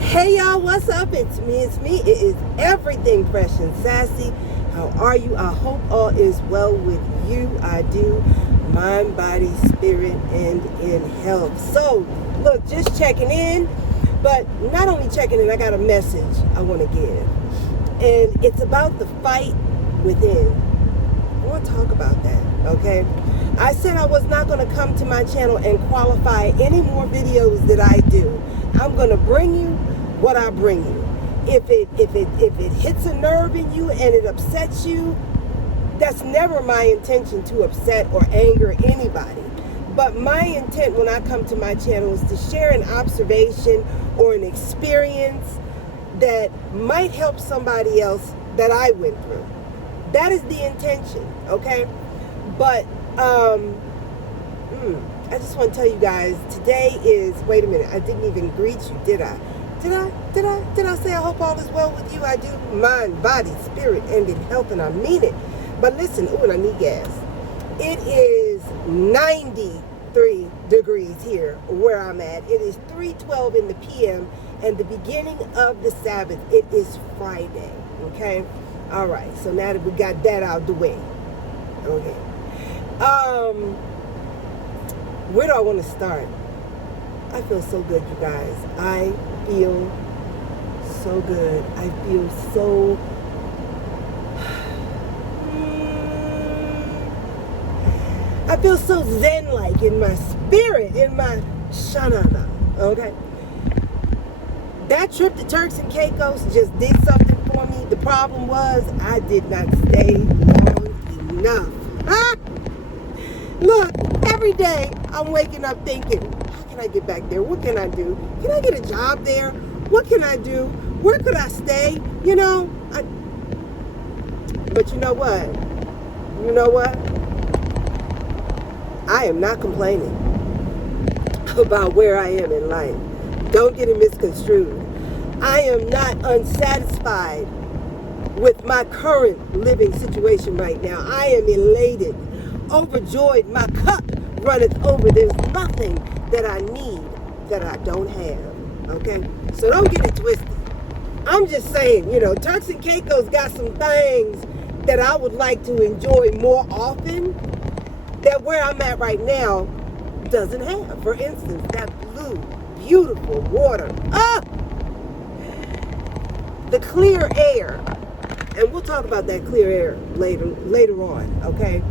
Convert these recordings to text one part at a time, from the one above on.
Hey y'all, what's up? It's me. It is everything fresh and sassy. How are you? I hope all is well with you. I do. Mind, body, spirit, and in health. So, look, just checking in. But not only checking in, I got a message I want to give. And it's about the fight within. I want to talk about that, okay? I said I was not going to come to my channel and qualify any more videos that I do. I'm going to bring you what I bring you. If it hits a nerve in you and it upsets you, that's never my intention to upset or anger anybody. But my intent when I come to my channel is to share an observation or an experience that might help somebody else that I went through. That is the intention, okay? But I just want to tell you guys, today is, wait a minute, I didn't even greet you, did I? Did I say I hope all is well with you? I do. Mind, body, spirit, and in health, and I mean it. But listen, and I need gas. It is 93 degrees here where I'm at. It is 3:12 in the p.m. and the beginning of the Sabbath. It is Friday, okay? All right, so now that we got that out the way, okay. Where do I want to start? I feel so good, you guys. I feel so good. I feel so zen-like in my spirit, in my shanana, okay? That trip to Turks and Caicos just did something for me. The problem was I did not stay long enough. Look, every day I'm waking up thinking, how can I get back there? What can I do? Can I get a job there? What can I do? Where could I stay? You know? But you know what? You know what? I am not complaining about where I am in life. Don't get it misconstrued. I am not unsatisfied with my current living situation right now. I am elated, overjoyed. My cup runneth over. There's nothing that I need that I don't have, okay? So don't get it twisted. I'm just saying, you know, Turks and Caicos got some things that I would like to enjoy more often that where I'm at right now doesn't have. For instance, that blue, beautiful water. The clear air. And we'll talk about that clear air later on, okay?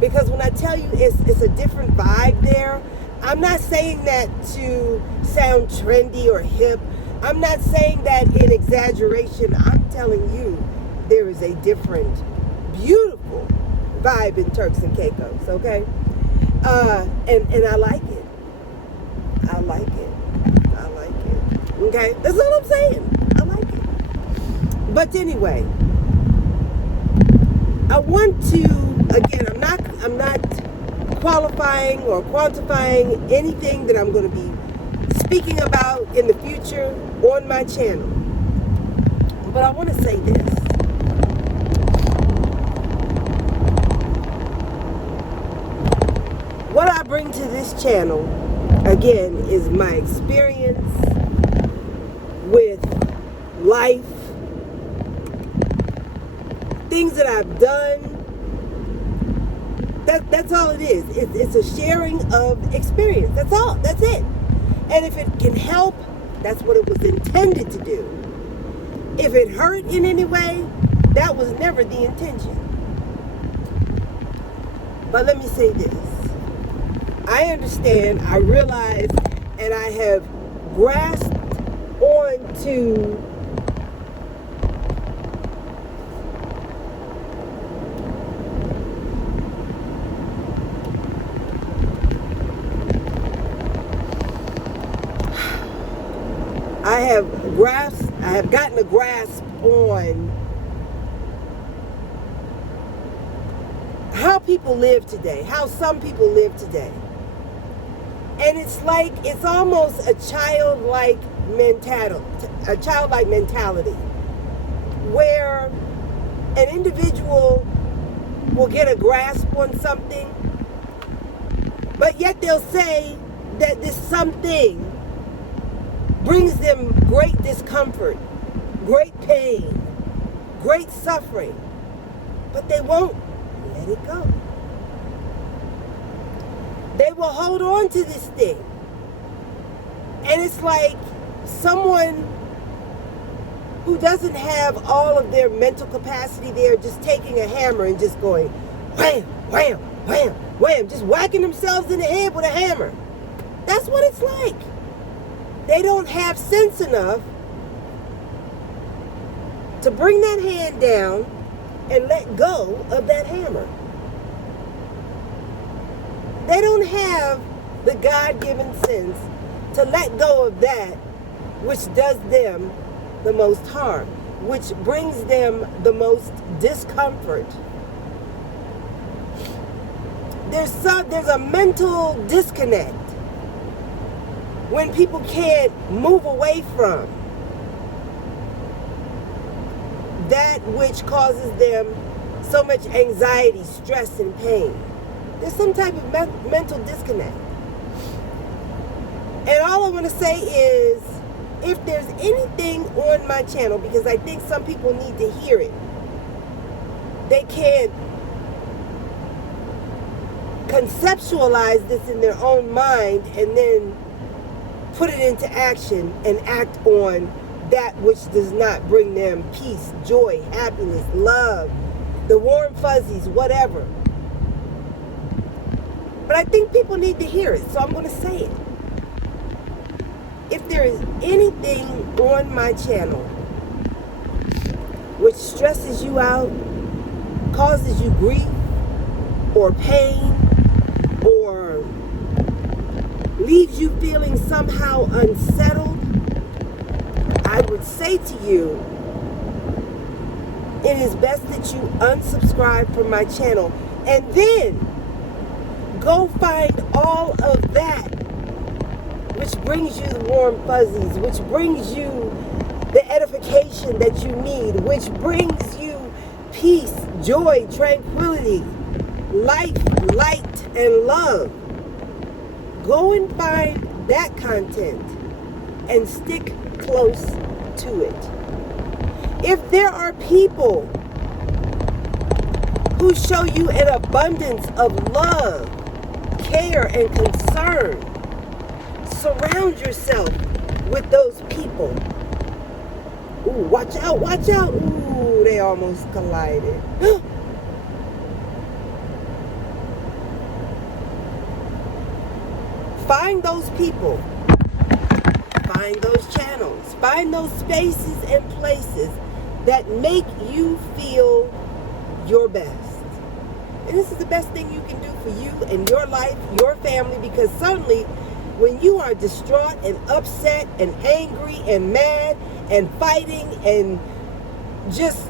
Because when I tell you it's a different vibe there, I'm not saying that to sound trendy or hip. I'm not saying that in exaggeration. I'm telling you there is a different, beautiful vibe in Turks and Caicos, okay? And I like it. I like it. I like it. Okay? That's all I'm saying. I like it. But anyway, I want to, again, I'm not qualifying or quantifying anything that I'm going to be speaking about in the future on my channel. But I want to say this. What I bring to this channel, again, is my experience with life, things that I've done. That's all it is. It's a sharing of experience. That's all. That's it. And if it can help, that's what it was intended to do. If it hurt in any way, that was never the intention. But let me say this. I understand, I realize, and I have grasped onto I have gotten a grasp on how people live today, how some people live today. And it's almost a childlike mentality where an individual will get a grasp on something, but yet they'll say that this something brings them great discomfort, great pain, great suffering, but they won't let it go. They will hold on to this thing. And it's like someone who doesn't have all of their mental capacity there, just taking a hammer and just going wham, wham, wham, wham, just whacking themselves in the head with a hammer. That's what it's like. They don't have sense enough to bring that hand down and let go of that hammer. They don't have the God-given sense to let go of that which does them the most harm, which brings them the most discomfort. There's a mental disconnect when people can't move away from that which causes them so much anxiety, stress, and pain. There's some type of mental disconnect. And all I want to say is, if there's anything on my channel, because I think some people need to hear it, they can't conceptualize this in their own mind and then put it into action and act on that which does not bring them peace, joy, happiness, love, the warm fuzzies, whatever. But I think people need to hear it, so I'm going to say it. If there is anything on my channel which stresses you out, causes you grief or pain, or leaves you feeling somehow unsettled, I would say to you, it is best that you unsubscribe from my channel and then go find all of that which brings you the warm fuzzies, which brings you the edification that you need, which brings you peace, joy, tranquility, life, light, and love. Go and find that content and stick close to it. If there are people who show you an abundance of love, care, and concern, surround yourself with those people. Ooh, watch out, watch out. Ooh, they almost collided. Find those people. Find those channels. Find those spaces and places that make you feel your best. And this is the best thing you can do for you and your life, your family, because suddenly when you are distraught and upset and angry and mad and fighting and just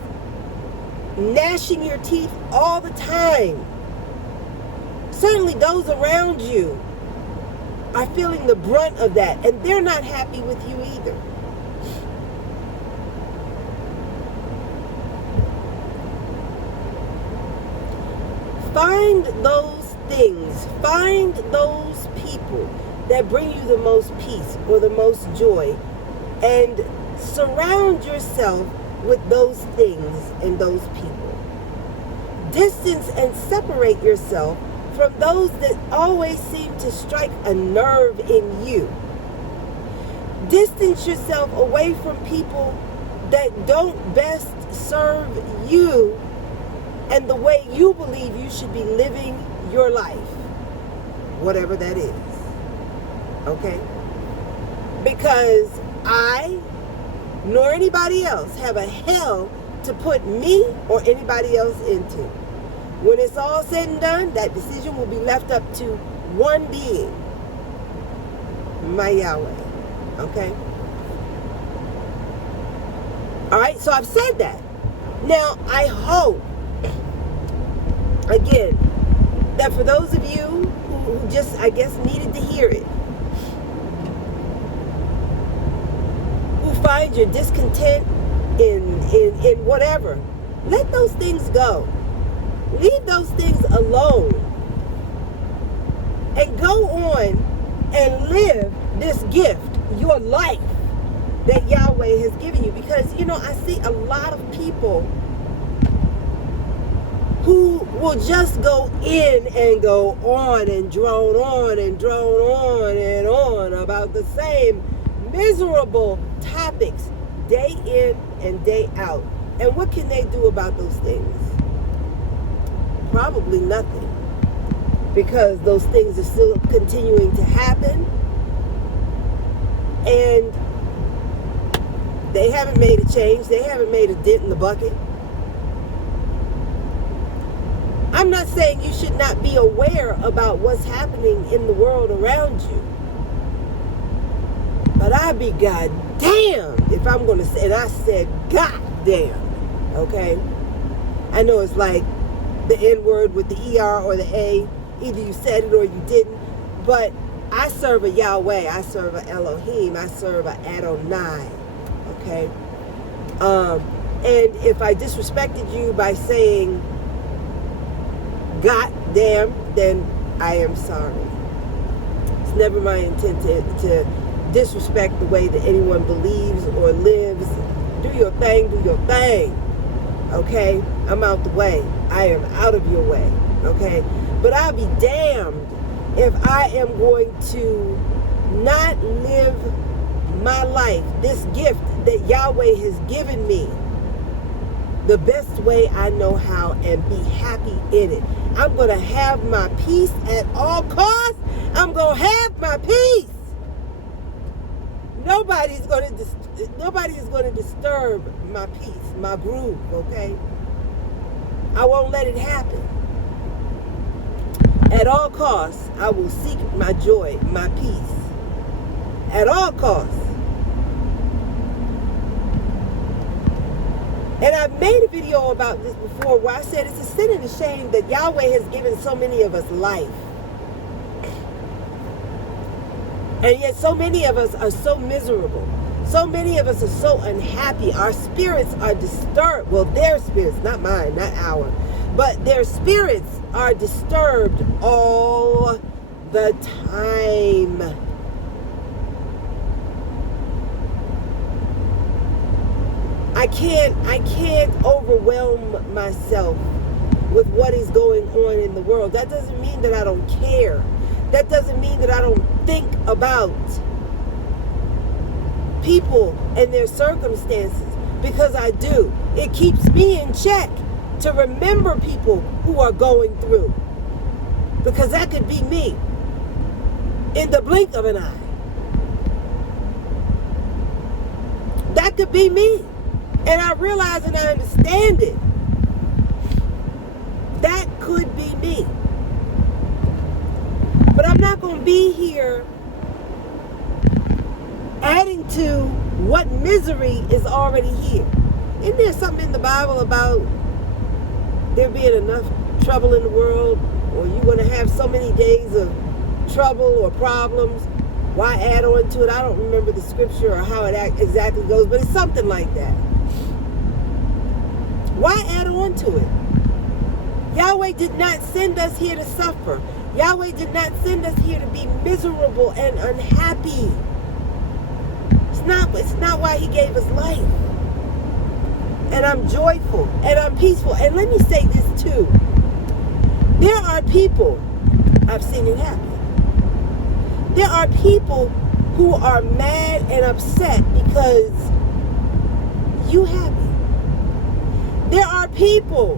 gnashing your teeth all the time, certainly those around you are feeling the brunt of that, and they're not happy with you either. Find those things, find those people that bring you the most peace or the most joy, and surround yourself with those things and those people. Distance and separate yourself from those that always seem to strike a nerve in you. Distance yourself away from people that don't best serve you and the way you believe you should be living your life, whatever that is. Okay? Because I, nor anybody else, have a hell to put me or anybody else into. When it's all said and done, that decision will be left up to one being, my Yahweh. Okay? Alright, so I've said that. Now, I hope, again, that for those of you who just, I guess, needed to hear it, who find your discontent in whatever, let those things go. Leave those things alone and go on and live this gift, your life, that Yahweh has given you. Because, you know, I see a lot of people who will just go in and go on and drone on and drone on and on about the same miserable topics day in and day out. And what can they do about those things? Probably nothing. Because those things are still continuing to happen. And they haven't made a change. They haven't made a dent in the bucket. I'm not saying you should not be aware about what's happening in the world around you. But I'd be goddamn if I'm going to say, and I said goddamn, okay? I know it's like the N-word with the ER or the A. Either you said it or you didn't. But I serve a Yahweh. I serve a Elohim. I serve a Adonai, okay? And if I disrespected you by saying God damn, then I am sorry. It's never my intent to disrespect the way that anyone believes or lives. Do your thing, okay? I'm out the way. I am out of your way, okay? But I'll be damned if I am going to not live my life, this gift that Yahweh has given me, the best way I know how and be happy in it. I'm going to have my peace at all costs. I'm going to have my peace. Nobody is going to disturb my peace, my groove, okay? I won't let it happen. At all costs, I will seek my joy, my peace. At all costs. And I've made a video about this before where I said it's a sin and a shame that Yahweh has given so many of us life. And yet so many of us are so miserable. So many of us are so unhappy. Our spirits are disturbed. Well, their spirits, not mine, not ours. But their spirits are disturbed all the time. I can't overwhelm myself with what is going on in the world. That doesn't mean that I don't care. That doesn't mean that I don't think about people and their circumstances, because I do. It keeps me in check to remember people who are going through, because that could be me in the blink of an eye. That could be me. And I realize and I understand it. That could be me. But I'm not going to be here adding to what misery is already here. Isn't there something in the Bible about there being enough trouble in the world, or you're going to have so many days of trouble or problems? Why add on to it? I don't remember the scripture or how it exactly goes, but it's something like that. Why add on to it? Yahweh did not send us here to suffer. Yahweh did not send us here to be miserable and unhappy. It's not why he gave us life. And I'm joyful and I'm peaceful. And let me say this too. There are people, I've seen it happen. There are people who are mad and upset because you happy. There are people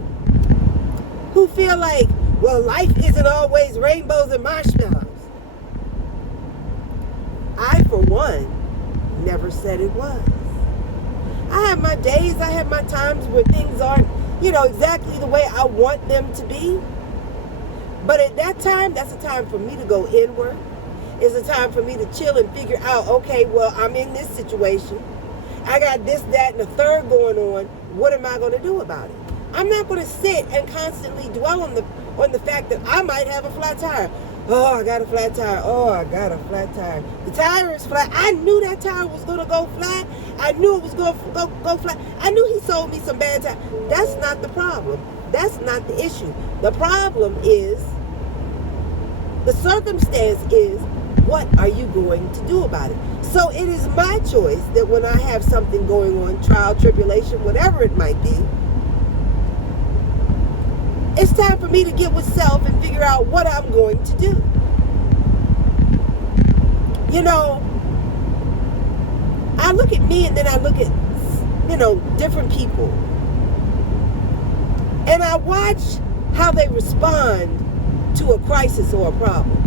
who feel like, well, life isn't always rainbows and marshmallows. I, for one, never said it was. I have my days, I have my times where things aren't, exactly the way I want them to be. But at that time, that's a time for me to go inward. It's a time for me to chill and figure out, okay, well, I'm in this situation. I got this, that, and the third going on. What am I going to do about it? I'm not going to sit and constantly dwell on the fact that I might have a flat tire. Oh, I got a flat tire. Oh, I got a flat tire. The tire is flat. I knew that tire was going to go flat. I knew it was going to go flat. I knew he sold me some bad tire. That's not the problem. That's not the issue. The problem is, the circumstance is, what are you going to do about it? So it is my choice that when I have something going on, trial, tribulation, whatever it might be, it's time for me to get with self and figure out what I'm going to do. You know, I look at me and then I look at, different people. And I watch how they respond to a crisis or a problem.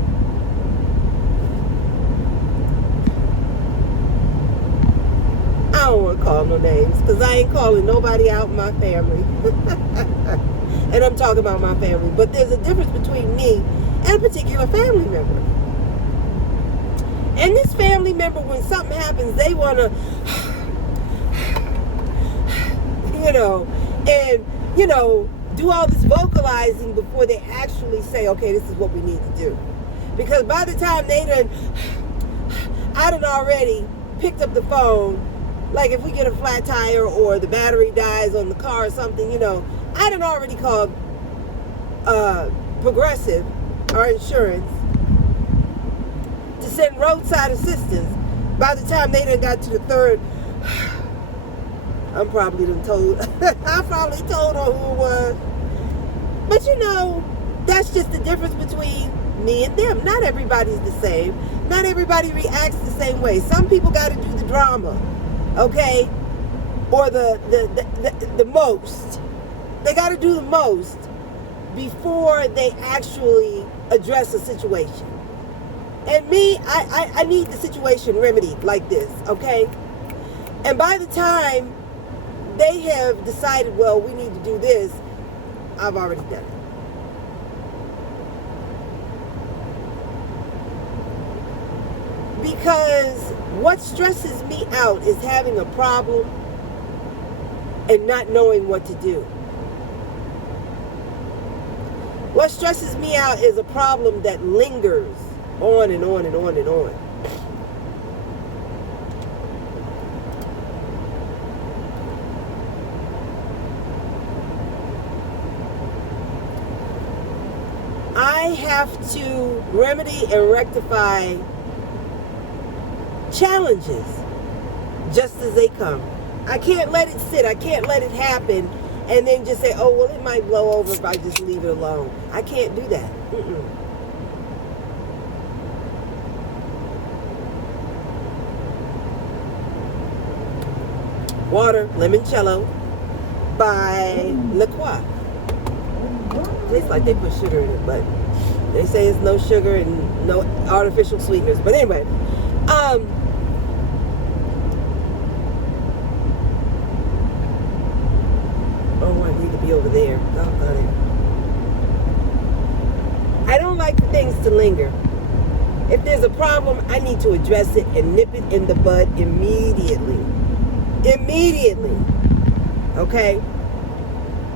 I don't want to call no names because I ain't calling nobody out in my family. And I'm talking about my family. But there's a difference between me and a particular family member. And this family member, when something happens, they want to, do all this vocalizing before they actually say, okay, this is what we need to do. Because by the time I done already picked up the phone, like if we get a flat tire or the battery dies on the car or something, I done already called Progressive, our insurance, to send roadside assistance. By the time they done got to the third, I probably told her who it was. But that's just the difference between me and them. Not everybody's the same. Not everybody reacts the same way. Some people got to do the drama, okay? Or the most. They got to do the most before they actually address a situation. And me, I need the situation remedied like this, okay? And by the time they have decided, well, we need to do this, I've already done it. Because what stresses me out is having a problem and not knowing what to do. What stresses me out is a problem that lingers on and on and on and on. I have to remedy and rectify challenges just as they come. I can't let it sit. I can't let it happen and then just say, oh, well, it might blow over if I just leave it alone. I can't do that. Water, Limoncello by La Croix. Tastes like they put sugar in it, but they say it's no sugar and no artificial sweeteners. But anyway, oh, I need to be over there. I don't like for things to linger. If there's a problem, I need to address it and nip it in the bud immediately. Immediately. Okay?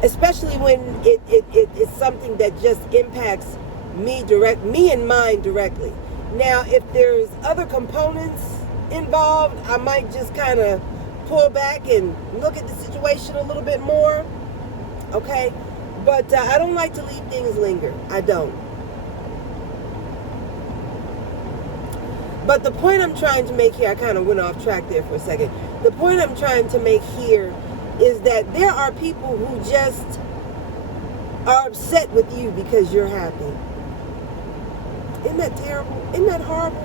Especially when it's something that just impacts me and mine directly. Now, if there's other components involved, I might just kind of pull back and look at the situation a little bit more. Okay? But I don't like to leave things linger. I don't. But the point I'm trying to make here, I kind of went off track there for a second. The point I'm trying to make here is that there are people who just are upset with you because you're happy. Isn't that terrible? Isn't that horrible?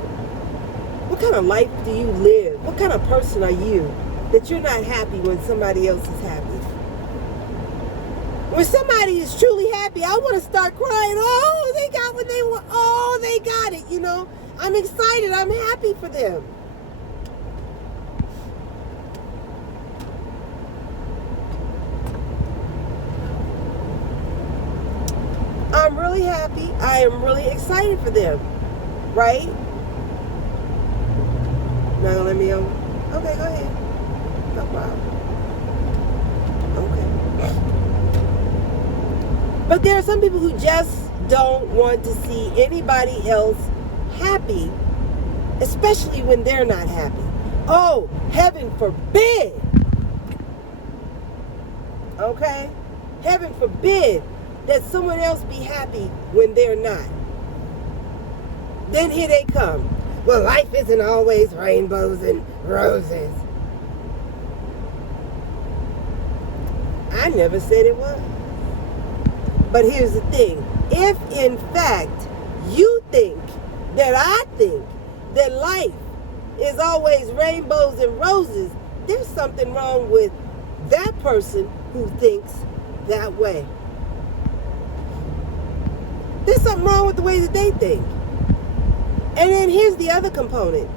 What kind of life do you live? What kind of person are you that you're not happy when somebody else is happy? When somebody is truly happy, I want to start crying. Oh, they got what they want. Oh, they got it, I'm excited. I'm happy for them. I'm really happy. I am really excited for them. Right? Not gonna let me over? Okay, go ahead. No problem. Okay. But there are some people who just don't want to see anybody else happy, especially when they're not happy. Oh, heaven forbid. Okay? Heaven forbid that someone else be happy when they're not. Then here they come. well, life isn't always rainbows and roses. I never said it was. But here's the thing. If in fact you think that I think that life is always rainbows and roses, there's something wrong with that person who thinks that way. There's something wrong with the way that they think. And then here's the other component.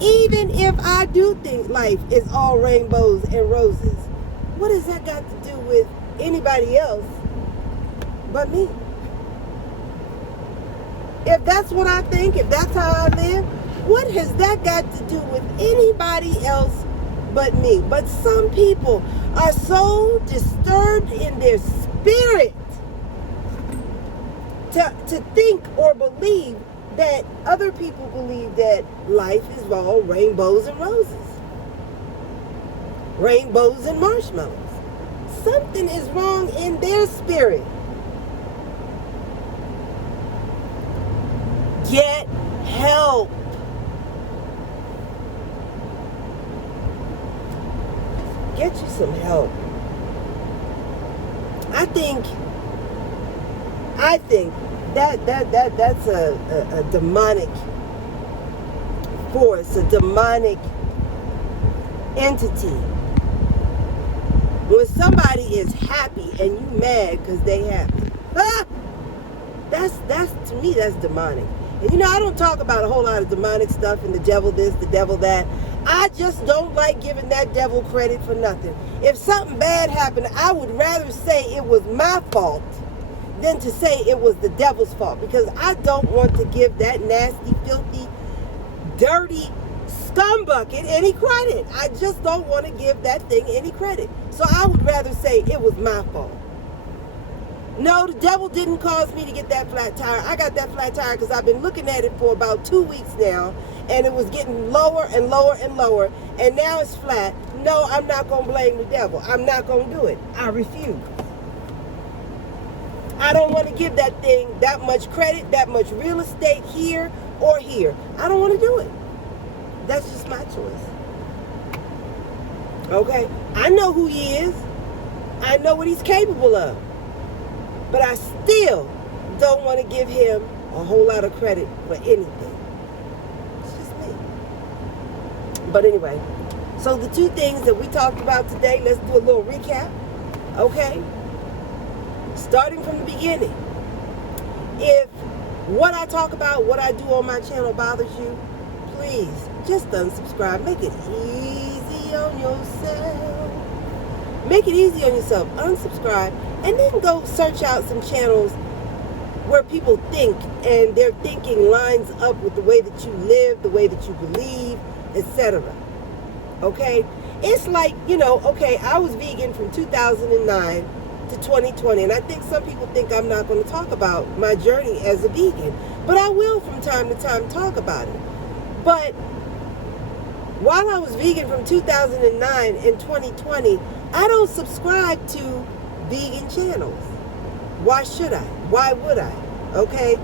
Even if I do think life is all rainbows and roses, what has that got to do with anybody else but me? If that's what I think, if that's how I live, what has that got to do with anybody else but me? But some people are so disturbed in their spirit to think or believe that other people believe that life is all rainbows and roses, rainbows and marshmallows. Something is wrong in their spirit. Get help. Get you some help. I think that's a demonic force, a demonic entity. When somebody is happy and you mad because they happy, that's to me, that's demonic. And you know, I don't talk about a whole lot of demonic stuff and the devil this, the devil that. I just don't like giving that devil credit for nothing. If something bad happened, I would rather say it was my fault than to say it was the devil's fault, because I don't want to give that nasty, filthy, dirty scumbucket any credit. I just don't want to give that thing any credit. So I would rather say it was my fault. No, the devil didn't cause me to get that flat tire. I got that flat tire because I've been looking at it for about 2 weeks now, and it was getting lower and lower and lower, and now it's flat. No, I'm not going to blame the devil. I'm not going to do it. I refuse. I don't want to give that thing that much credit, that much real estate here or here. I don't want to do it. That's just my choice. Okay? I know who he is. I know what he's capable of. But I still don't want to give him a whole lot of credit for anything. It's just me. But anyway, so the two things that we talked about today, let's do a little recap. Okay? Starting from the beginning. If what I talk about, what I do on my channel bothers you, please just unsubscribe. Make it easy on yourself. Make it easy on yourself. Unsubscribe. And then go search out some channels where people think and their thinking lines up with the way that you live, the way that you believe, etc. Okay? It's like, you know, okay, I was vegan from 2009 to 2020, and I think some people think I'm not going to talk about my journey as a vegan, but I will from time to time talk about it. But while I was vegan from 2009 and 2020, I don't subscribe to vegan channels. Why should I? Why would I? Okay?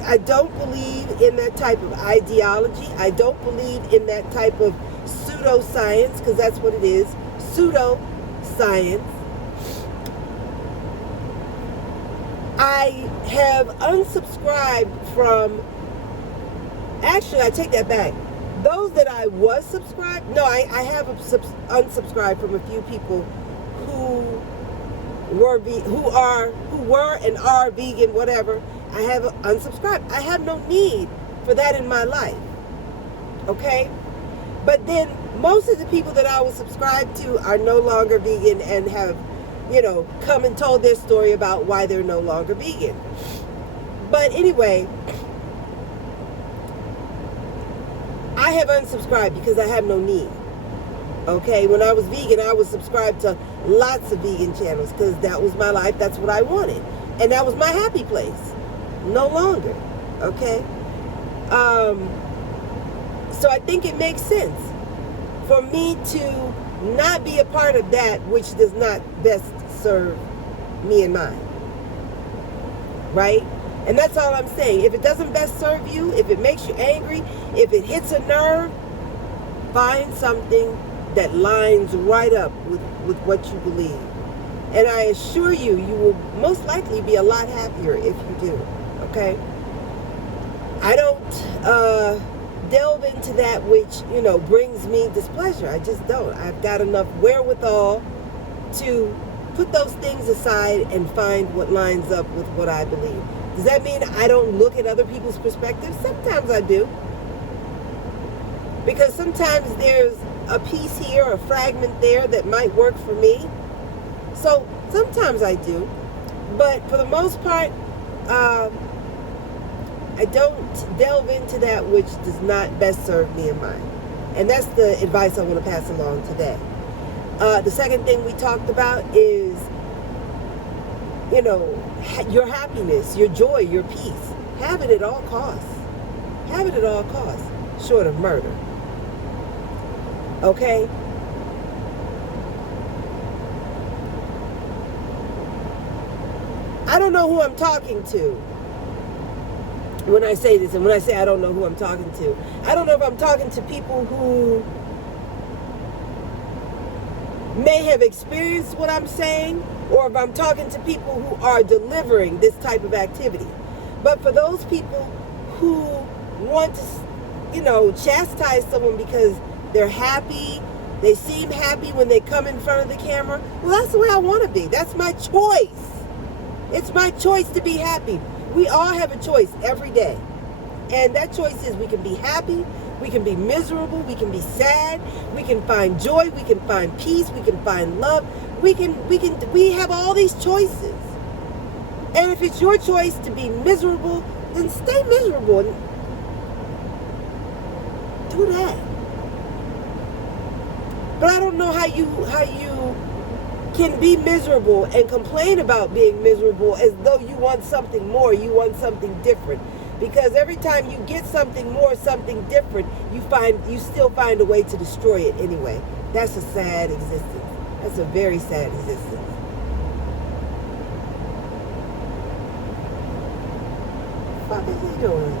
I don't believe in that type of ideology. I don't believe in that type of pseudoscience, because that's what it is. Pseudoscience. I have unsubscribed from, actually I take that back. Those that I was subscribed, no, I have unsubscribed from a few people who were and are vegan, whatever. I have unsubscribed. I have no need for that in my life. Okay? But then most of the people that I was subscribed to are no longer vegan and have, you know, come and told their story about why they're no longer vegan. But anyway, I have unsubscribed because I have no need. Okay, when I was vegan, I was subscribed to lots of vegan channels because that was my life. That's what I wanted. And that was my happy place. No longer. Okay? So I think it makes sense for me to not be a part of that which does not best serve me and mine. Right? And that's all I'm saying. If it doesn't best serve you, if it makes you angry, if it hits a nerve, find something that lines right up with what you believe. And I assure you, you will most likely be a lot happier if you do. Okay? I don't delve into that which, brings me displeasure. I just don't. I've got enough wherewithal to put those things aside and find what lines up with what I believe. Does that mean I don't look at other people's perspectives? Sometimes I do. Because sometimes there's a piece here, a fragment there that might work for me. So sometimes I do. But for the most part, I don't delve into that which does not best serve me and mine. And that's the advice I want to pass along today. The second thing we talked about is, your happiness, your joy, your peace. Have it at all costs. Have it at all costs, short of murder. Okay? I don't know who I'm talking to when I say this, and when I say I don't know who I'm talking to. I don't know if I'm talking to people who may have experienced what I'm saying, or if I'm talking to people who are delivering this type of activity. But for those people who want to, chastise someone because they're happy, they seem happy when they come in front of the camera, well, that's the way I want to be. That's my choice. It's my choice to be happy. We all have a choice every day. And that choice is we can be happy, we can be miserable, we can be sad, we can find joy, we can find peace, we can find love. We have all these choices. And if it's your choice to be miserable, then stay miserable and do that. But I don't know how you can be miserable and complain about being miserable as though you want something more, you want something different. Because every time you get something more, something different, you still find a way to destroy it anyway. That's a sad existence. That's a very sad existence. What the fuck is he doing?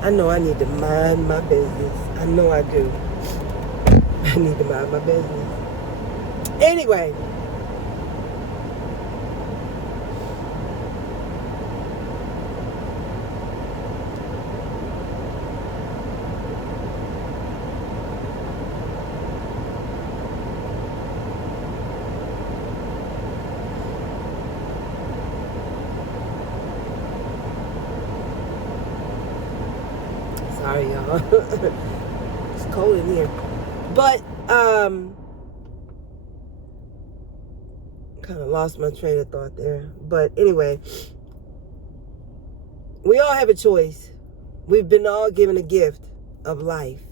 I know I need to mind my business. I know I do. I need to mind my business. Anyway. Sorry, y'all. It's cold in here. But, kind of lost my train of thought there. But anyway, we all have a choice. We've been all given a gift of life.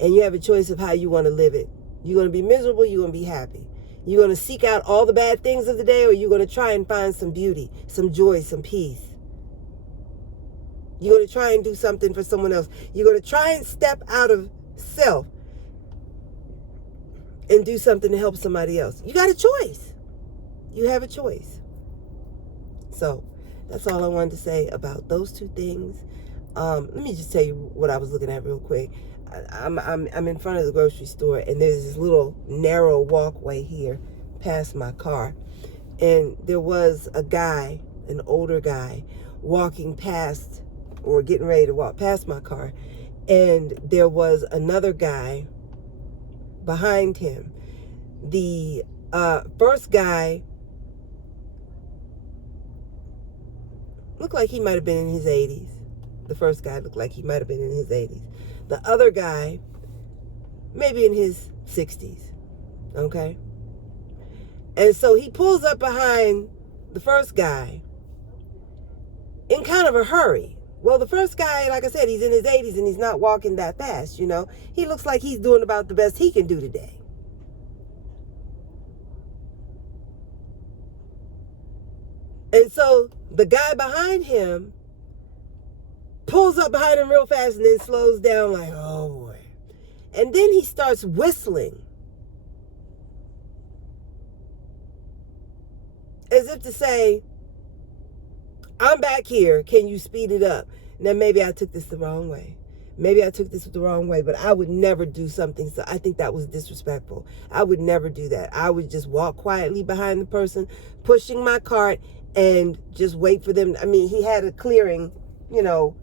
And you have a choice of how you want to live it. You're going to be miserable, you're going to be happy. You're going to seek out all the bad things of the day, or you're going to try and find some beauty, some joy, some peace. You're going to try and do something for someone else. You're going to try and step out of self and do something to help somebody else. You got a choice. You have a choice. So that's all I wanted to say about those two things. Let me just tell you what I was looking at real quick. I'm in front of the grocery store, and there's this little narrow walkway here past my car. And there was a guy, an older guy, walking past or getting ready to walk past my car, and there was another guy behind him. The first guy looked like he might have been in his 80s. The first guy looked like he might have been in his 80s. The other guy, maybe in his 60s, okay? And so he pulls up behind the first guy in kind of a hurry. Well, the first guy, like I said, he's in his 80s and he's not walking that fast, you know. He looks like he's doing about the best he can do today. And so the guy behind him pulls up behind him real fast and then slows down like, oh boy. And then he starts whistling, as if to say, I'm back here. Can you speed it up? Now, maybe I took this the wrong way. Maybe I took this the wrong way, but I would never do something. So I think that was disrespectful. I would never do that. I would just walk quietly behind the person, pushing my cart, and just wait for them. I mean, he had a clearing, you know,